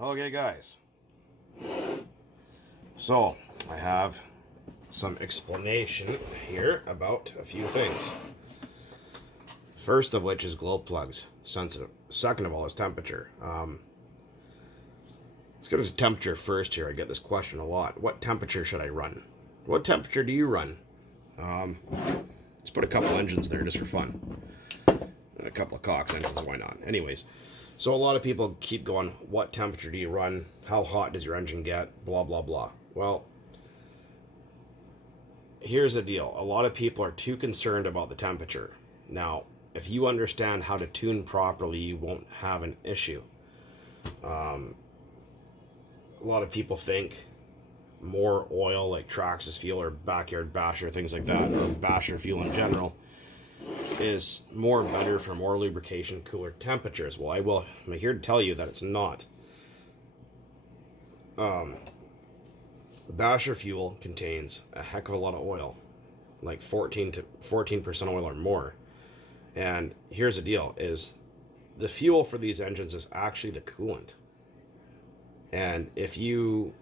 Okay, guys. So, I have some explanation here about a few things. First of which is glow plugs, sensitive. Second of all is temperature. Let's go to temperature first here. I get this question a lot. What temperature should I run? What temperature do you run? Let's put a couple engines there just for fun. A couple of Cox engines, why not? Anyways, so a lot of people keep going, what temperature do you run? How hot does your engine get? Blah, blah, blah. Well, here's the deal. A lot of people are too concerned about the temperature. Now, if you understand how to tune properly, you won't have an issue. A lot of people think more oil, like Traxxas fuel or backyard basher, things like that, or basher fuel in general, is more better for more lubrication, cooler temperatures. Well, I'm here to tell you that it's not. Basher fuel contains a heck of a lot of oil, like 14% oil or more. And here's the deal, is the fuel for these engines is actually the coolant. And if you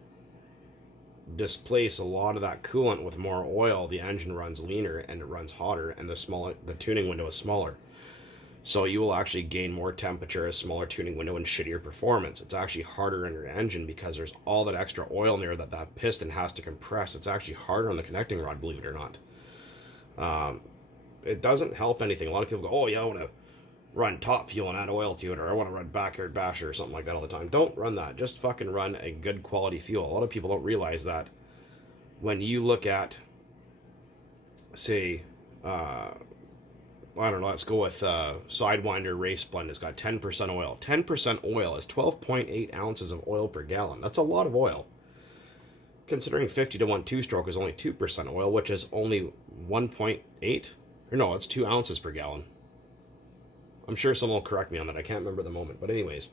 displace a lot of that coolant with more oil, the engine runs leaner and it runs hotter, and the tuning window is smaller. So you will actually gain more temperature, a smaller tuning window, and shittier performance. It's actually harder on your engine because there's all that extra oil in there that piston has to compress. It's actually harder on the connecting rod, believe it or not. It doesn't help anything. A lot of people go, oh yeah, I want to run top fuel and add oil to it, or I want to run backyard basher or something like that all the time. Don't run that. Just fucking run a good quality fuel. A lot of people don't realize that when you look at, say, I don't know, let's go with Sidewinder Race Blend. It's got 10% oil. 10% oil is 12.8 ounces of oil per gallon. That's a lot of oil. Considering 50 to 1 two-stroke is only 2% oil, which is only 1.8, or no, it's 2 ounces per gallon. I'm sure someone will correct me on that. I can't remember at the moment. But anyways,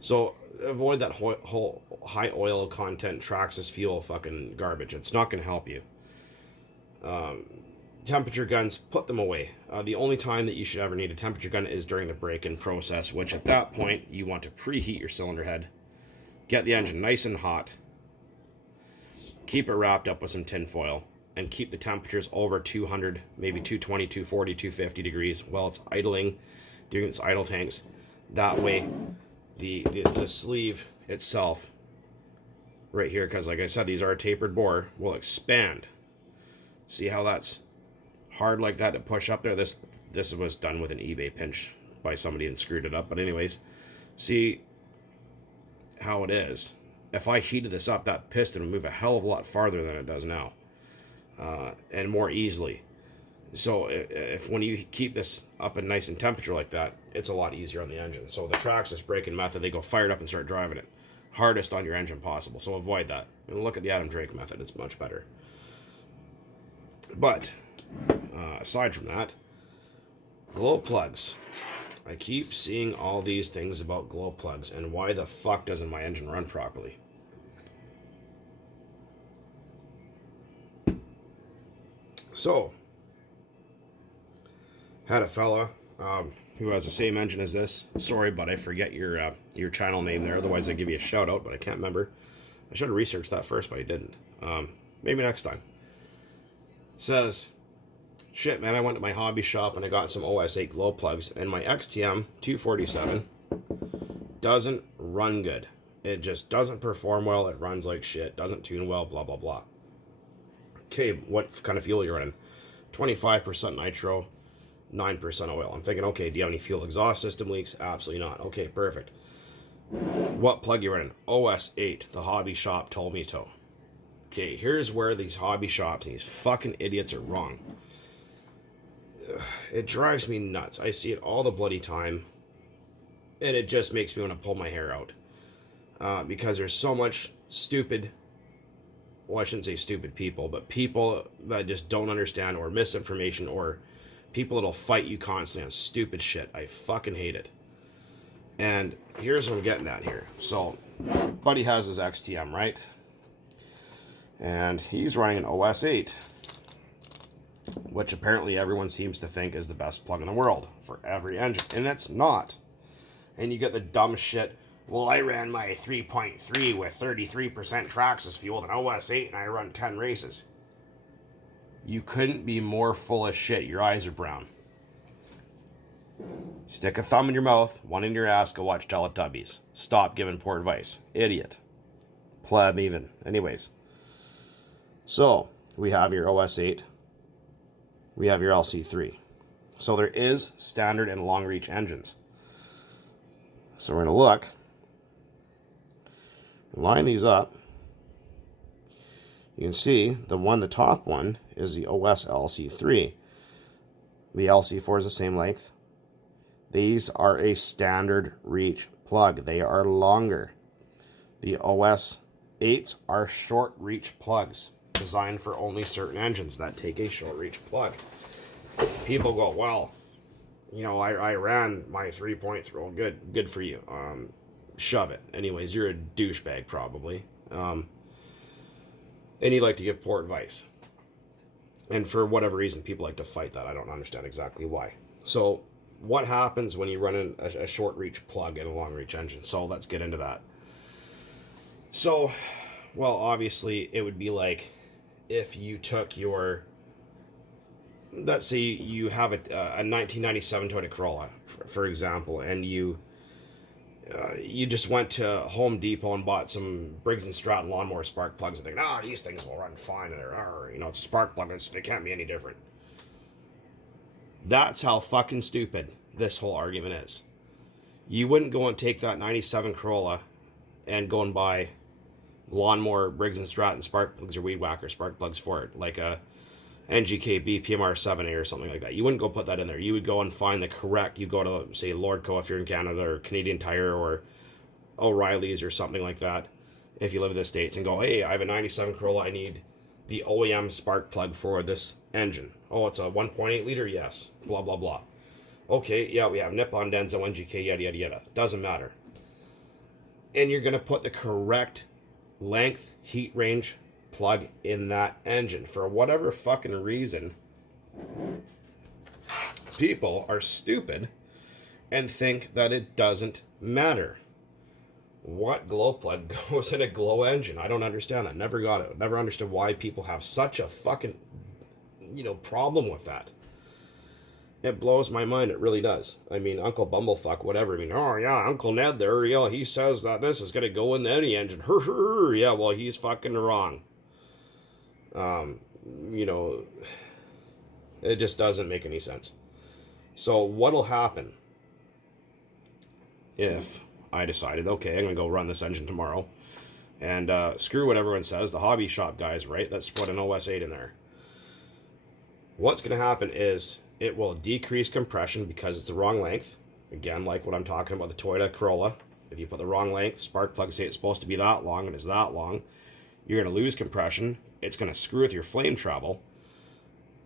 so avoid that whole high oil content Traxxas fuel fucking garbage. It's not going to help you. Temperature guns, put them away. The only time that you should ever need a temperature gun is during the break-in process, which at that point you want to preheat your cylinder head, get the engine nice and hot, keep it wrapped up with some tin foil, and keep the temperatures over 200, maybe 220, 240, 250 degrees while it's idling, doing its idle tanks. That way the sleeve itself right here, because like I said, these are a tapered bore, will expand. See how that's hard like that to push up there? This was done with an eBay pinch by somebody and screwed it up. But anyways, see how it is. If I heated this up, that piston would move a hell of a lot farther than it does now, and more easily. So if when you keep this up in nice and temperature like that, it's a lot easier on the engine. So the Traxxas braking method, they go fired up and start driving it hardest on your engine possible. So avoid that. And look at the Adam Drake method. It's much better. But aside from that, glow plugs. I keep seeing all these things about glow plugs, and why the fuck doesn't my engine run properly? So, had a fella who has the same engine as this. Sorry, but I forget your channel name there. Otherwise, I'd give you a shout out, but I can't remember. I should have researched that first, but I didn't. Maybe next time. Says, shit, man, I went to my hobby shop and I got some OS8 glow plugs, and my XTM 247 doesn't run good. It just doesn't perform well. It runs like shit, doesn't tune well, blah, blah, blah. Okay, what kind of fuel are you running? 25% nitro, 9% oil. I'm thinking, okay, do you have any fuel exhaust system leaks? Absolutely not. Okay, perfect. What plug you running? OS8. The hobby shop told me to. Okay, here's where these hobby shops and these fucking idiots are wrong. It drives me nuts. I see it all the bloody time, and it just makes me want to pull my hair out. Because there's so much stupid, well, I shouldn't say stupid people, but people that just don't understand, or misinformation, or people that'll fight you constantly on stupid shit. I fucking hate it. And here's what I'm getting at here. So, buddy has his XTM, right? And he's running an OS8, which apparently everyone seems to think is the best plug in the world for every engine. And it's not. And you get the dumb shit, well, I ran my 3.3 with 33% Traxxas fuel and OS8 and I run 10 races. You couldn't be more full of shit. Your eyes are brown. Stick a thumb in your mouth, one in your ass, go watch Teletubbies. Stop giving poor advice. Idiot. Pleb even. Anyways. So, we have your OS8. We have your LC3. So there is standard and long reach engines. So we're going to look. Line these up. You can see the top one is the OS LC3. The LC4 is the same length. These are a standard reach plug. They are longer. The OS 8s are short reach plugs designed for only certain engines that take a short reach plug. People go, well, you know, I ran my 3.3. Well, good for you. Shove it. Anyways, you're a douchebag probably. And you like to give poor advice. And for whatever reason, people like to fight that. I don't understand exactly why. So what happens when you run a short reach plug in a long reach engine? So let's get into that. So, well, obviously it would be like if you took your, let's say you have a 1997 Toyota Corolla, for example, and you just went to Home Depot and bought some Briggs & Stratton lawnmower spark plugs and think, these things will run fine. And they're, it's a spark plug, they can't be any different. That's how fucking stupid this whole argument is. You wouldn't go and take that 97 Corolla and go and buy lawnmower Briggs & Stratton spark plugs or weed whacker spark plugs for it, like a NGKB PMR 7A or something like that. You wouldn't go put that in there. You would go and find the correct, you go to, say, Lordco if you're in Canada, or Canadian Tire, or O'Reilly's or something like that if you live in the States, and go, hey, I have a 97 Corolla, I need the OEM spark plug for this engine. Oh, it's a 1.8 liter? Yes. Blah, blah, blah. Okay, yeah, we have Nippon, Denso, NGK, yada, yada, yada. Doesn't matter. And you're going to put the correct length, heat range plug in that engine. For whatever fucking reason, people are stupid and think that it doesn't matter. What glow plug goes in a glow engine? I don't understand that. Never got it. Never understood why people have such a fucking, problem with that. It blows my mind. It really does. I mean, Uncle Bumblefuck, whatever. I mean, oh yeah, Uncle Ned there, he says that this is going to go in any engine. Yeah, well, he's fucking wrong. It just doesn't make any sense. So what'll happen if I decided, okay, I'm going to go run this engine tomorrow and screw what everyone says, the hobby shop guys, right? Let's put an OS8 in there. What's going to happen is it will decrease compression because it's the wrong length. Again, like what I'm talking about, the Toyota Corolla. If you put the wrong length, spark plug say it's supposed to be that long and it's that long, you're going to lose compression. It's going to screw with your flame travel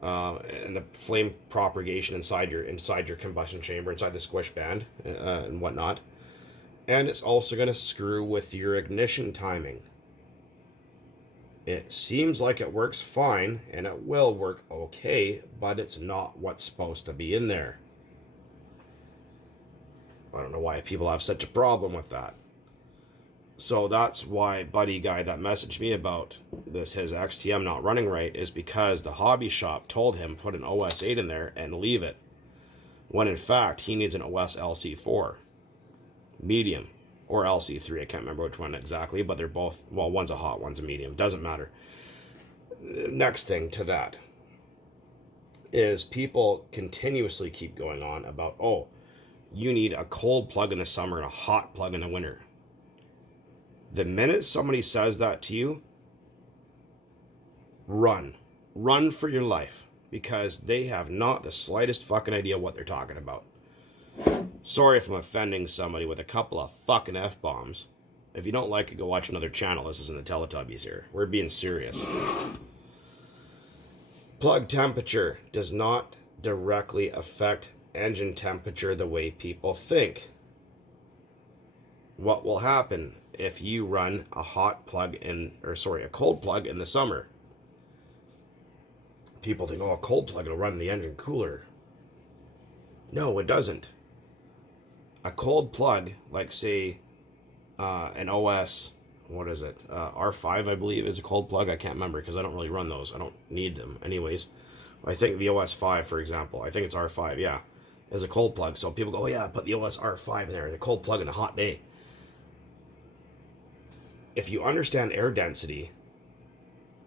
and the flame propagation inside your combustion chamber, inside the squish band and whatnot. And it's also going to screw with your ignition timing. It seems like it works fine, and it will work okay, but it's not what's supposed to be in there. I don't know why people have such a problem with that. So that's why buddy guy that messaged me about his XTM not running right, is because the hobby shop told him put an OS8 in there and leave it, when in fact he needs an OS LC4 medium or LC3. I can't remember which one exactly, but they're both, well, one's a hot, one's a medium. Doesn't matter. Next thing to that is people continuously keep going on about, oh, you need a cold plug in the summer and a hot plug in the winter. The minute somebody says that to you, run for your life, because they have not the slightest fucking idea what they're talking about. Sorry if I'm offending somebody with a couple of fucking F-bombs. If you don't like it, go watch another channel. This isn't the Teletubbies here. We're being serious. Plug temperature does not directly affect engine temperature the way people think. What will happen if you run a cold plug in the summer? People think, oh, a cold plug will run the engine cooler. No, it doesn't. A cold plug, like say an OS, what is it? R5, I believe, is a cold plug. I can't remember because I don't really run those. I don't need them anyways. I think the OS 5, for example, I think it's R5, yeah, is a cold plug. So people go, oh yeah, put the OS R5 in there, the cold plug in a hot day. If you understand air density,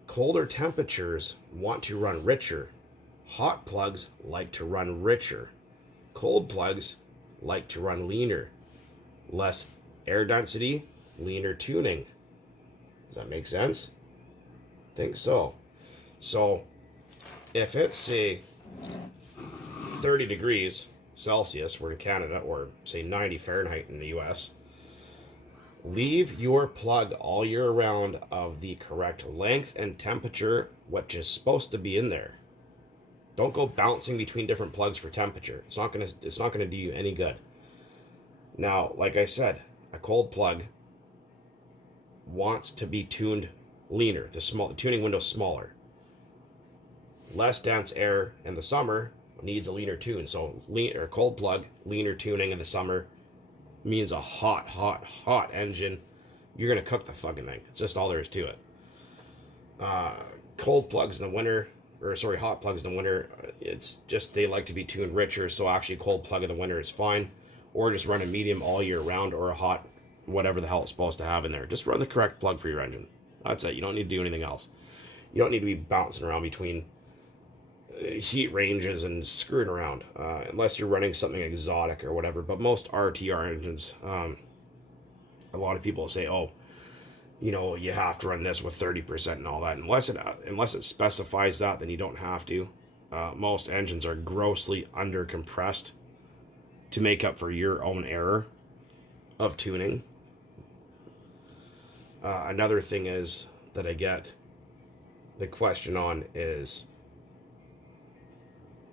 colder temperatures want to run richer. Hot plugs like to run richer. Cold plugs like to run leaner. Less air density, leaner tuning. Does that make sense? I think so. So if it's, say, 30 degrees Celsius, we're in Canada, or say 90 Fahrenheit in the US, leave your plug all year round of the correct length and temperature, which is supposed to be in there. Don't go bouncing between different plugs for temperature. It's not gonna do you any good. Now, like I said, a cold plug wants to be tuned leaner. The tuning window's smaller. Less dense air in the summer needs a leaner tune. So cold plug, leaner tuning in the summer means a hot engine. You're gonna cook the fucking thing. It's just all there is to it. Cold plugs in the winter, hot plugs in the winter, it's just they like to be tuned richer. So actually, a cold plug in the winter is fine, or just run a medium all year round, or a hot, whatever the hell it's supposed to have in there. Just run the correct plug for your engine. That's it. You don't need to do anything else. You don't need to be bouncing around between heat ranges and screwing around, unless you're running something exotic or whatever. But most RTR engines, a lot of people say, oh, you know, you have to run this with 30% and all that. Unless it specifies that, then you don't have to. Most engines are grossly undercompressed to make up for your own error of tuning. Another thing is that I get the question on is,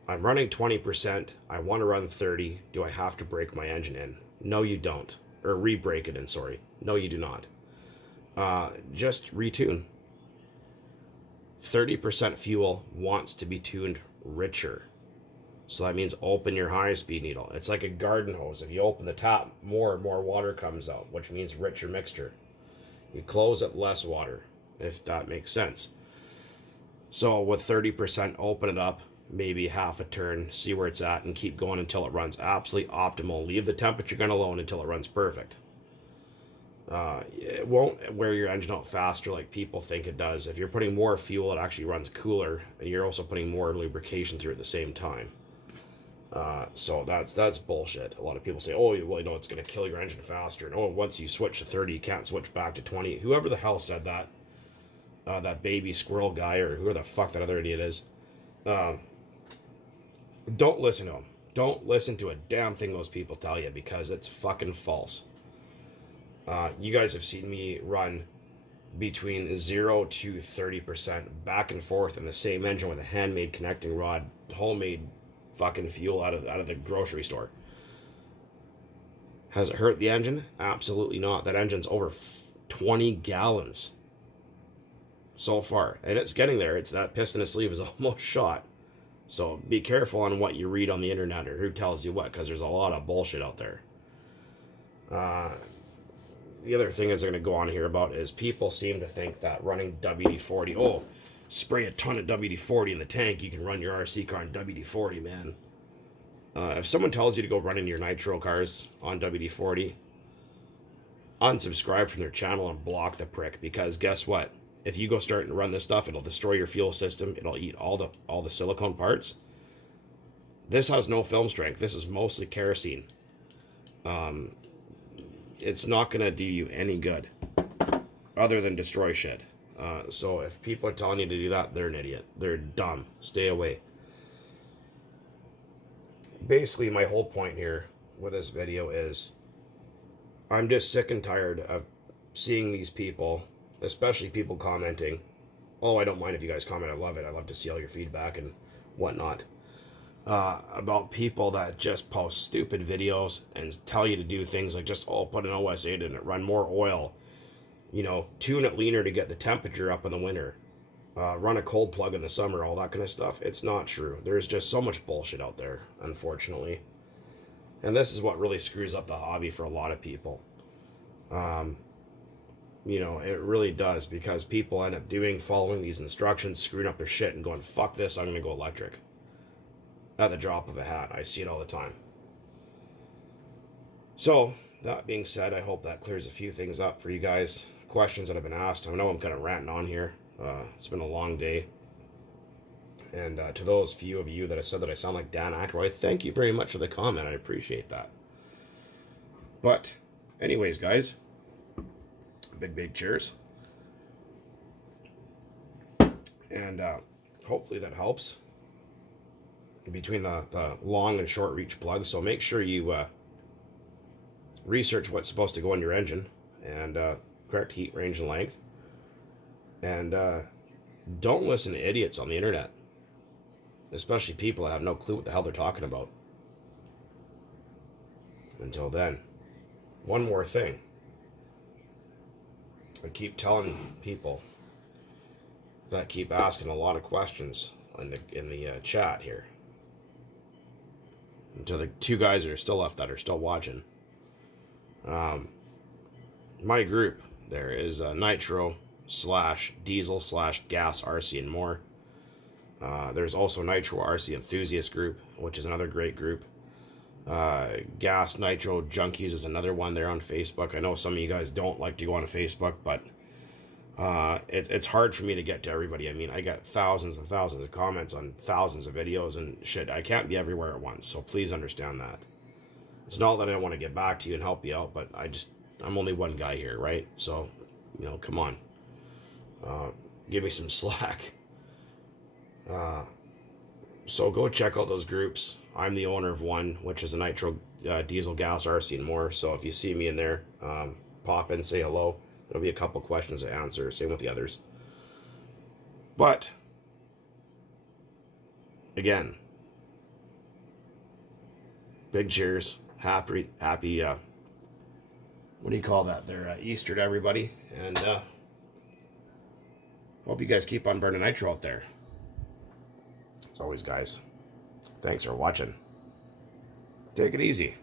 I'm running 20%, I want to run 30, do I have to break my engine in? No, you don't. Or re-break it in, sorry. No, you do not. Just retune. 30% fuel wants to be tuned richer. So that means open your high-speed needle. It's like a garden hose. If you open the tap, more and more water comes out, which means richer mixture. You close it, less water, if that makes sense. So with 30%, open it up, maybe half a turn, see where it's at, and keep going until it runs absolutely optimal. Leave the temperature gun alone until it runs perfect. It won't wear your engine out faster like people think it does. If you're putting more fuel, it actually runs cooler, and you're also putting more lubrication through at the same time. So that's bullshit. A lot of people say, oh, well, you know, it's going to kill your engine faster. And, oh, once you switch to 30, you can't switch back to 20. Whoever the hell said that, that baby squirrel guy, or whoever the fuck that other idiot is, don't listen to him. Don't listen to a damn thing those people tell you, because it's fucking false. You guys have seen me run between 0 to 30% back and forth in the same engine with a handmade connecting rod, homemade fucking fuel out of the grocery store. Has it hurt the engine? Absolutely not. That engine's over 20 gallons so far, and it's getting there. It's that piston and sleeve is almost shot. So be careful on what you read on the internet or who tells you what, because there's a lot of bullshit out there. The other thing is I'm going to go on here about is people seem to think that running WD-40, oh, spray a ton of WD-40 in the tank, you can run your RC car on WD-40, man. If someone tells you to go running your nitro cars on WD-40, unsubscribe from their channel and block the prick, because guess what? If you go start and run this stuff, it'll destroy your fuel system. It'll eat all the silicone parts. This has no film strength. This is mostly kerosene. It's not going to do you any good other than destroy shit. So if people are telling you to do that, they're an idiot. They're dumb. Stay away. Basically, my whole point here with this video is I'm just sick and tired of seeing these people, especially people commenting, oh, I don't mind if you guys comment, I love it, I love to see all your feedback and whatnot, about people that just post stupid videos and tell you to do things like just, oh, put an OS 8 in it, run more oil, you know, tune it leaner to get the temperature up in the winter, run a cold plug in the summer, all that kind of stuff. It's not true. There's just so much bullshit out there, unfortunately. And this is what really screws up the hobby for a lot of people. You know, it really does, because people end up following these instructions, screwing up their shit, and going, fuck this, I'm going to go electric. At the drop of a hat. I see it all the time. So, that being said, I hope that clears a few things up for you guys. Questions that have been asked. I know I'm kind of ranting on here. It's been a long day. And to those few of you that have said that I sound like Dan Aykroyd, thank you very much for the comment. I appreciate that. But, anyways, guys, big cheers. And hopefully that helps between the long and short reach plugs. So make sure you research what's supposed to go in your engine, and correct heat range and length. And don't listen to idiots on the internet, especially people that have no clue what the hell they're talking about. Until then, one more thing. I keep telling people that keep asking a lot of questions in the chat here. Until the two guys that are still left that are still watching. My group there is nitro / diesel / gas RC and more. There's also nitro RC enthusiast group, which is another great group. Gas nitro junkies is another one there on Facebook. I know some of you guys don't like to go on Facebook, but it's hard for me to get to everybody. I mean, I got thousands and thousands of comments on thousands of videos and shit. I can't be everywhere at once, so please understand that. It's not that I don't want to get back to you and help you out, but I'm only one guy here, right? So, you know, come on. Give me some slack. So go check out those groups. I'm the owner of one, which is a nitro diesel gas RC and more. So if you see me in there, pop in, say hello. There'll be a couple questions to answer. Same with the others. But again, big cheers. Happy what do you call that there? Easter to everybody. And hope you guys keep on burning nitro out there. As always, guys, thanks for watching. Take it easy.